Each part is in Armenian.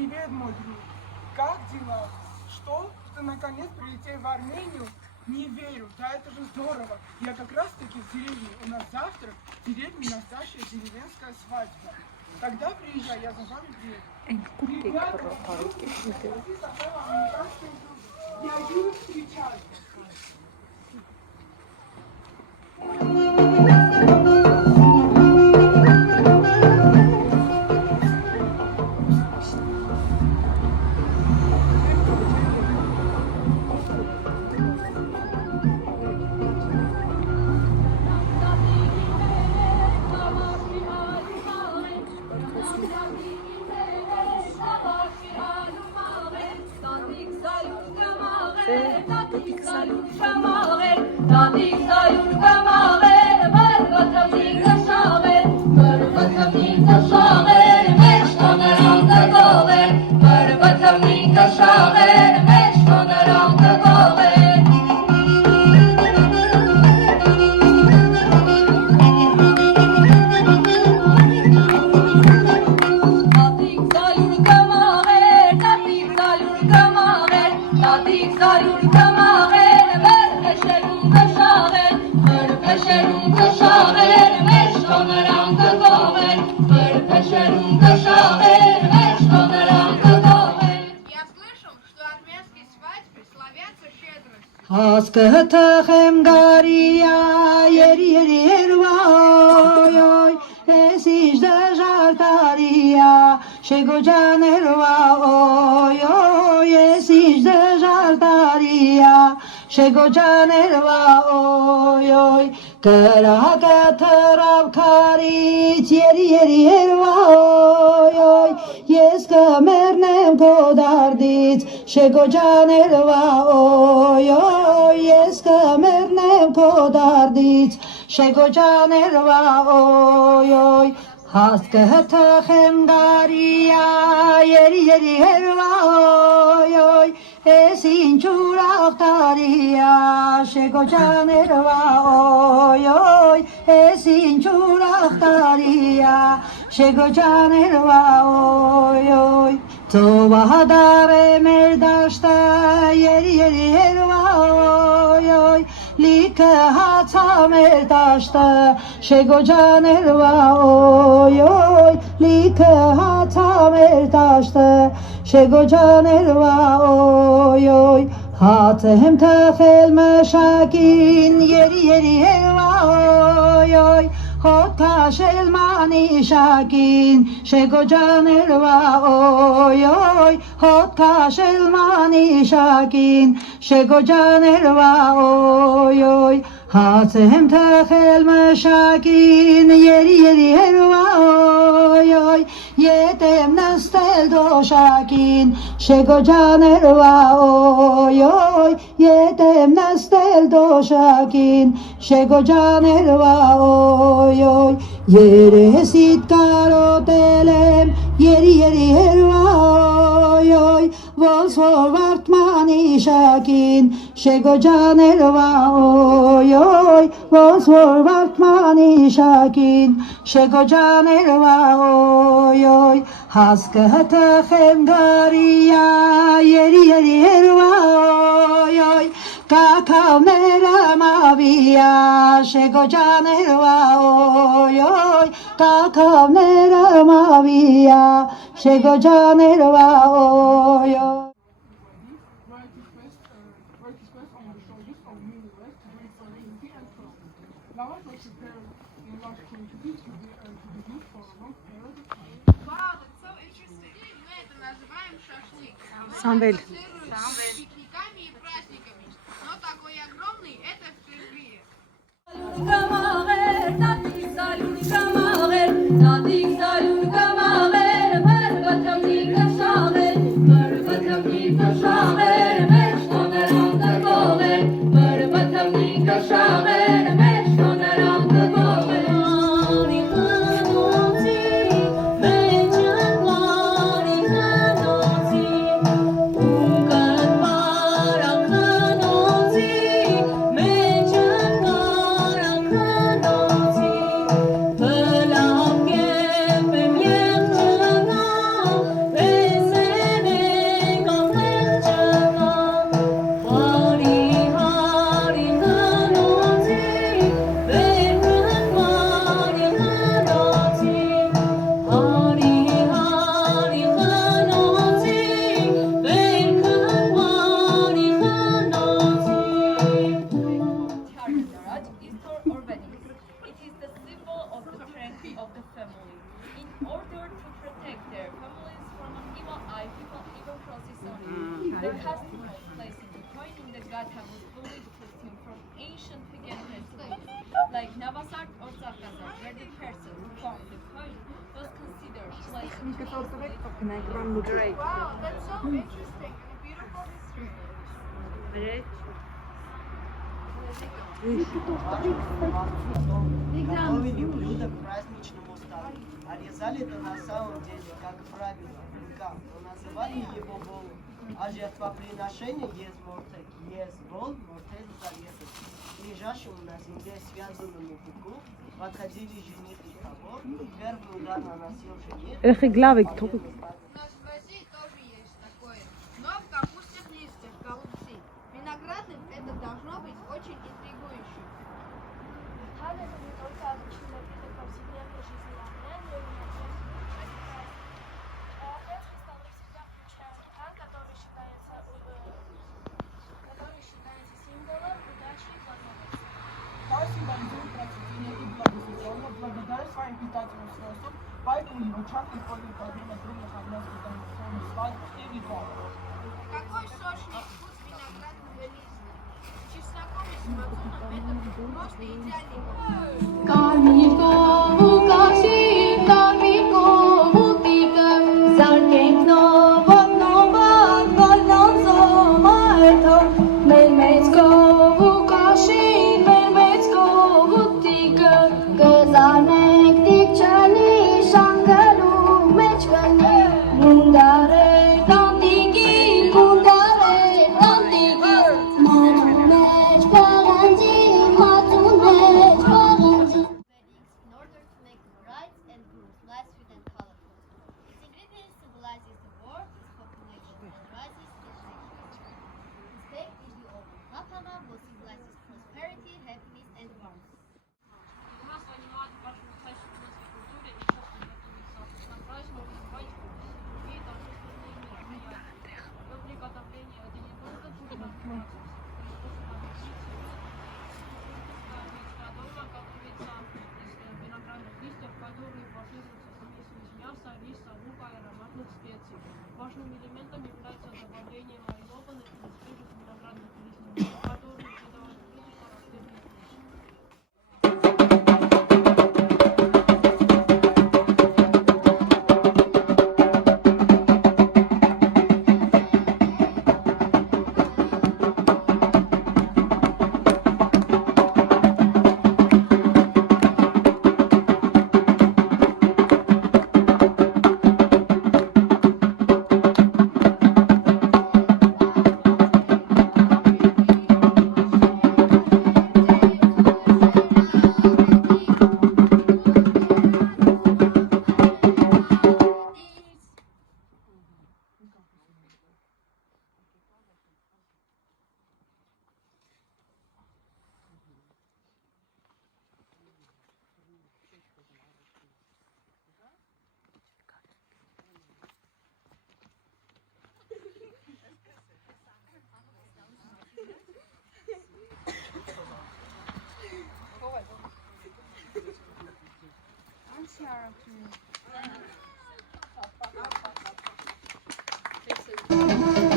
Привет, мой друг. Как дела? Что? Ты наконец прилетел в Армению? Не верю, да это же здорово. Я как раз таки в деревне. У нас завтра в деревне настоящая деревенская свадьба. Когда приезжай, я за вами приеду. Ребята, я иду встречать. Հասկթխեմ գարիա երվայ ես ինչ դժար տարիա շեգոջաներվա օյ ես ինչ դժար տարիա շեգոջաներվա օյ կրակը թռավ քարից երվայ ես կմեռնեմ քո դարդից շեգոջաներվա օյ ես կմեռնեմ քո դարդից շեգոջաներվա օյ հասկթխեմ գարիա երվայ ես ինչ ուրախ տարիա շեգոջաներվա օյ ես ինչ ուրախ տարիա շեգոջաներվա օյ ծովահդար է մեր դաշտը երվայ լիքը հացա մեր դաշտը շեգոջաներվա օյ լիքը հացա մեր դաշտը շեգոջաներվա օյ հաց եմ թխել մշակին երվայ հոտ քաշել մանիշակին շեգոջաներվա օյ հոտ քաշել մանիշակին շեգոջաներվա օյ հաց եմ թխել մշակին երվայ ետ եմ նստել դոշակին շեգոջաներվա օյ ետ եմ նստել դոշակին շեգոջաներվա օյ երեսիդ կարոտել եմ երվայ ոնց որ վարդմանիշակին շեգոջաներվա օյ ոնց որ վարդմանիշակին շեգոջաներվա օյ հասկթխեմ գարիա երվայ կակավները մավիա շեգոջաներվա օյ կակավները մավիա շեգոջաներվա օյ Wow, that's so interesting. Самվել пикниками и праздниками. Но такой огромный это впервые. Like Navasart or Zakazar, where the person who found the coin was considered like Wow, that's so interesting and a beautiful history. Готовили блюдо к праздничному столу, а резали это на самом деле, как правило, рукав, но называли его болом. А жертвоприношение есть мортель, есть бол, мортель зарезать. Лежащему на земле связанному быку подходили жених и того, первый удар наносил жених. У нас в Азии тоже есть такое, но в капустных листьях, голубцы. Виноградным это должно быть очень интригующе. Тайна это не только обычное блюдо повседневной жизни, но и Эти столы всегда включают ткань, который считается символом удачи и плодовитости. Пай символизирует процветание и благосостояние благодаря своим питательным свойствам, поэтому его часто используют во время трудных армянских традиционных свадеб и ритуалов. Какой сочный вкус виноградного листа. С чесноком и самогоном это просто идеальный компот. In order to make the brides and grooms light, sweet and colorful. Its ingredients symbolizes the world, its population, and rises the nation. Its bake is the oven. Lapama will symbolizes prosperity, happiness, and warmth. У нас занимают большую часть в русской культуре и кухне готовится на праздник, свадьбу, другие торжественные мероприятия. Но приготовление это не только трудный процесс. Дома готовится из виноградных листьев, которые базируются смесью из мяса, риса, лука и ароматных специй. Важным элементом является добавление маринованных и свежих виноградных листьев, которые придают блюду характерный вкус. Thank you.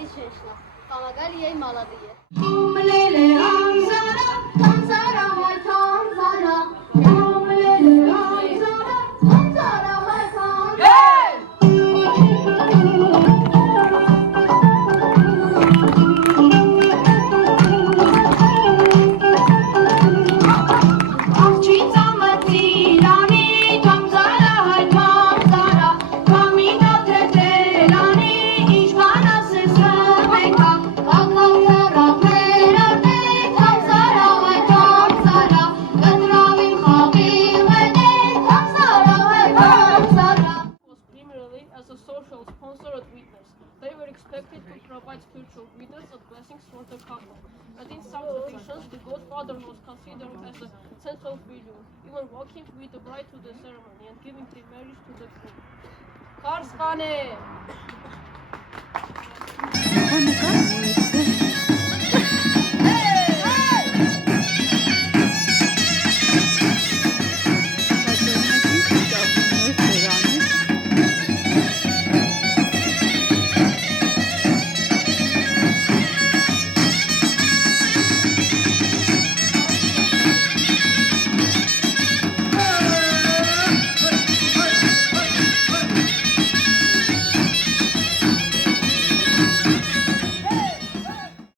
здесь женщина. Помогали ей молодые. Was primarily as a social sponsor and witness. They were expected to provide spiritual guidance and blessings for the couple. And in some traditions, the godfather was considered as a central figure, even walking with the bride to the ceremony and giving the marriage to the groom. Karskane!